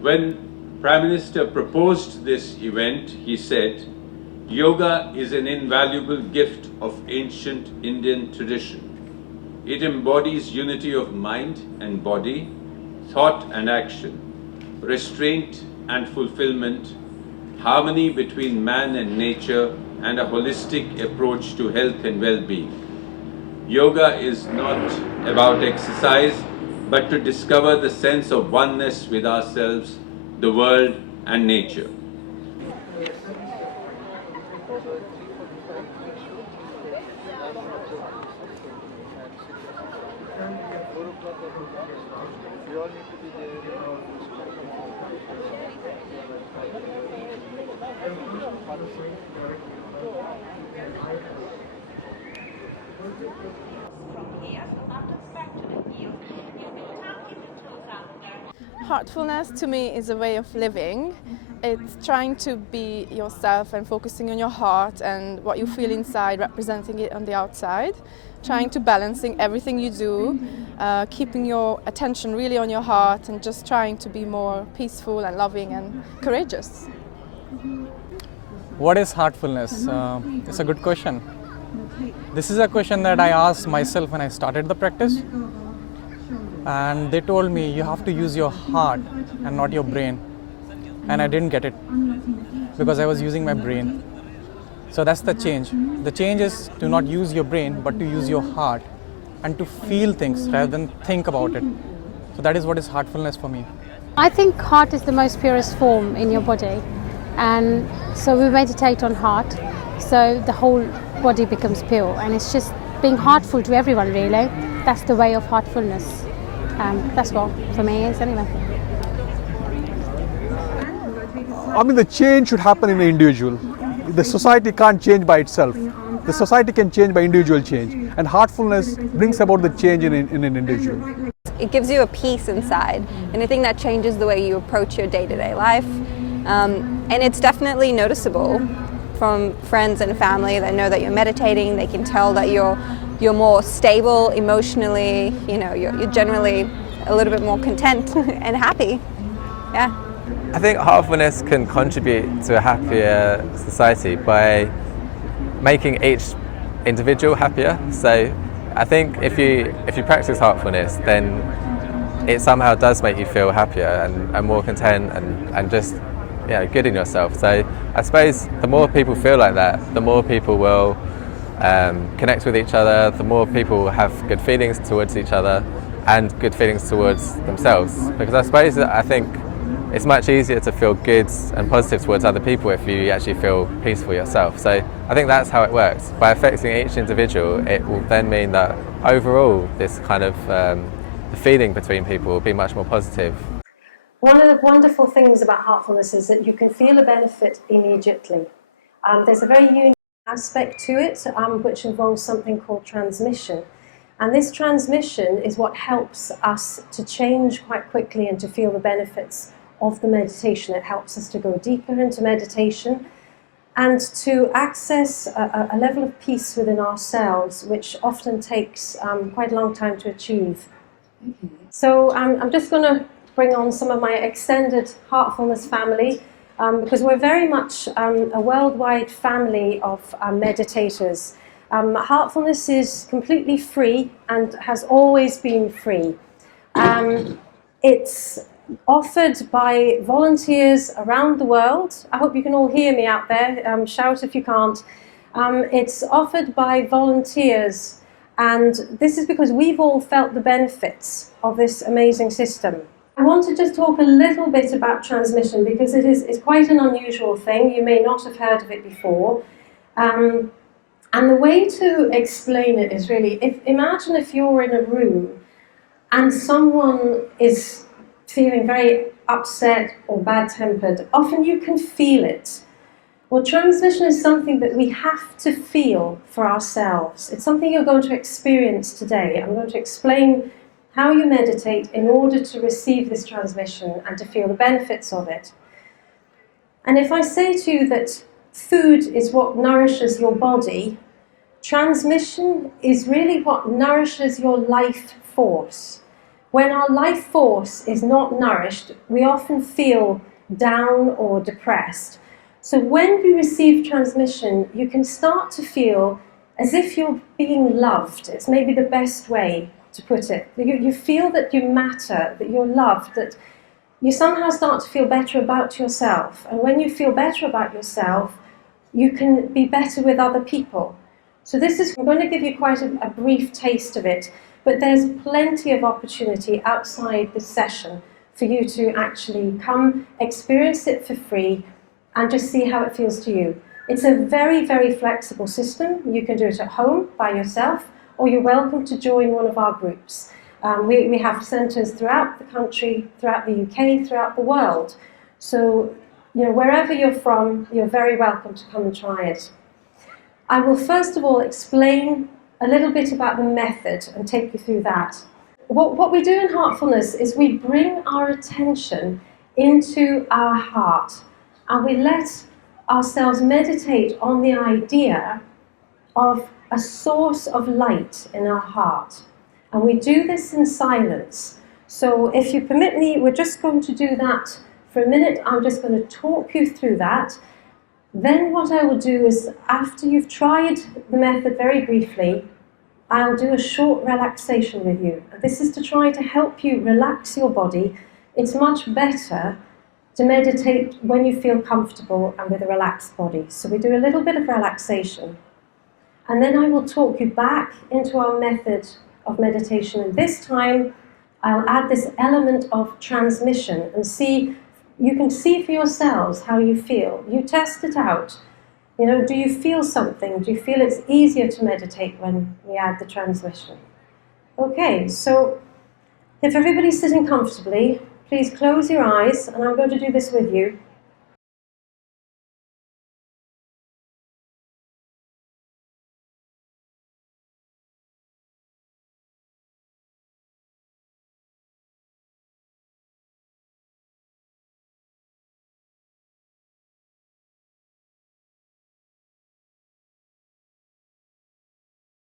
When Prime Minister proposed this event, he said, "Yoga is an invaluable gift of ancient Indian tradition. It embodies unity of mind and body, thought and action, restraint and fulfillment, harmony between man and nature, and a holistic approach to health and well-being. Yoga is not about exercise, but to discover the sense of oneness with ourselves, the world, and nature." Heartfulness to me is a way of living. It's trying to be yourself and focusing on your heart and what you feel inside, representing it on the outside. Trying to balancing everything you do, keeping your attention really on your heart and just trying to be more peaceful and loving and courageous. What is heartfulness? It's a good question. This is a question that I asked myself when I started the practice. And they told me you have to use your heart and not your brain. And I didn't get it because I was using my brain. So that's the change. The change is to not use your brain but to use your heart and to feel things rather than think about it. So that is what is heartfulness for me. I think heart is the most purest form in your body. And so we meditate on heart. So the whole body becomes pure. And it's just being heartful to everyone really. That's the way of heartfulness. That's what for me is anyway. I mean, the change should happen in the individual. The society can't change by itself. The society can change by individual change. And heartfulness brings about the change in an individual. It gives you a peace inside, and I think that changes the way you approach your day-to-day life. And it's definitely noticeable from friends and family that know that you're meditating. They can tell that you're more stable emotionally, you're generally a little bit more content and happy. Yeah. I think heartfulness can contribute to a happier society by making each individual happier. So I think if you practice heartfulness, then it somehow does make you feel happier and more content and just good in yourself. So I suppose the more people feel like that, the more people will connect with each other, the more people have good feelings towards each other and good feelings towards themselves. Because I think it's much easier to feel good and positive towards other people if you actually feel peaceful yourself. So I think that's how it works. By affecting each individual, it will then mean that overall this kind of the feeling between people will be much more positive. One of the wonderful things about heartfulness is that you can feel a benefit immediately. There's a very unique aspect to it, which involves something called transmission. And this transmission is what helps us to change quite quickly and to feel the benefits of the meditation. It helps us to go deeper into meditation and to access a level of peace within ourselves, which often takes quite a long time to achieve. So I'm just going to bring on some of my extended Heartfulness family, because we're very much a worldwide family of meditators. Heartfulness is completely free and has always been free. It's offered by volunteers around the world. I hope you can all hear me out there. Shout if you can't. It's offered by volunteers, and this is because we've all felt the benefits of this amazing system. I want to just talk a little bit about transmission because it's quite an unusual thing. You may not have heard of it before. And the way to explain it is really, imagine if you're in a room and someone is feeling very upset or bad-tempered. Often you can feel it. Well, transmission is something that we have to feel for ourselves. It's something you're going to experience today. I'm going to explain how you meditate in order to receive this transmission and to feel the benefits of it. And if I say to you that food is what nourishes your body, transmission is really what nourishes your life force. When our life force is not nourished, we often feel down or depressed. So when you receive transmission, you can start to feel as if you're being loved. It's maybe the best way to put it. You feel that you matter, that you're loved, that you somehow start to feel better about yourself. And when you feel better about yourself, you can be better with other people. So I'm going to give you quite a brief taste of it, but there's plenty of opportunity outside this session for you to actually come experience it for free and just see how it feels to you. It's a very, very flexible system. You can do it at home by yourself, or you're welcome to join one of our groups. We have centres throughout the country, throughout the UK, throughout the world. So, wherever you're from, you're very welcome to come and try it. I will first of all explain a little bit about the method and take you through that. What we do in Heartfulness is we bring our attention into our heart and we let ourselves meditate on the idea of a source of light in our heart. And we do this in silence. So if you permit me, we're just going to do that for a minute. I'm just going to talk you through that. Then what I will do is, after you've tried the method very briefly, I'll do a short relaxation with you. This is to try to help you relax your body. It's much better to meditate when you feel comfortable and with a relaxed body. So we do a little bit of relaxation. And then I will talk you back into our method of meditation. And this time, I'll add this element of transmission and you can see for yourselves how you feel. You test it out. Do you feel something? Do you feel it's easier to meditate when we add the transmission? Okay, so if everybody's sitting comfortably, please close your eyes, and I'm going to do this with you.